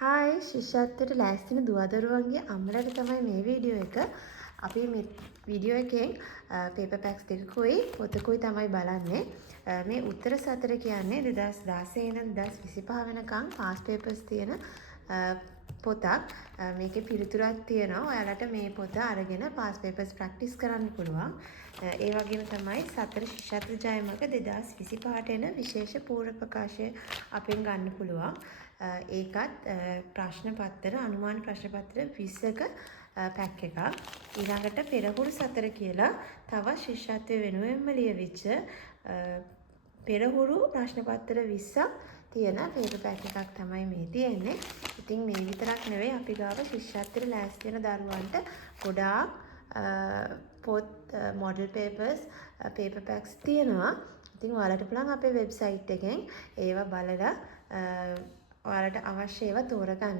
Hi ශිෂ්‍යත්වයට ලෑස්තින දුවදරුවන්ගේ අම්මලට තමයි මේ video එක. අපි මේ වීඩියෝ එකෙන් පේපර් පැක්ස් දෙකකුයි පොතකුයි තමයි බලන්නේ. මේ උත්තර සතර කියන්නේ 2016 ඉඳන් 2025 වෙනකන් පාස් පේපර්ස් තියෙන පොතක්. මේකේ පිළිතුරක් තියෙනවා. ඔයාලට මේ පොත අරගෙන පාස් පේපර්ස් ප්‍රැක්ටිස් කරන්න පුළුවන්. ඒ වගේම තමයි සතර ශිෂ්‍යත්ව ජයමග 2025ට එන විශේෂ පූර්ව ප්‍රකාශය අපෙන් ගන්න පුළුවන්. ඒකත් ප්‍රශ්න පත්‍ර අනුමාන ප්‍රශ්න පත්‍ර 20ක පැක් එකක්. ඊළඟට පෙරහුරු සතර කියලා තවත් ශිෂ්‍යත්වයේ වෙනුවෙන්ම ලියවිච්ච පෙරහුරු ප්‍රශ්න පත්‍ර 20ක් තියෙන පේපර් පැක් එකක් තමයි මේ තියෙන්නේ. ඉතින් මේ විතරක් නෙවෙයි අපි ගාව ශිෂ්‍යත්වයට ලෑස්ති වෙන දරුවන්ට ගොඩාක් පොත් මොඩල් පේපර්ස් පේපර් පැක්ස් තියෙනවා. ඉතින් ඔයාලට පුළුවන් අපේ වෙබ්සයිට් එකෙන් ඒවා බලලා ඔයාලට අවශ්‍ය ඒවා තෝරගන්න.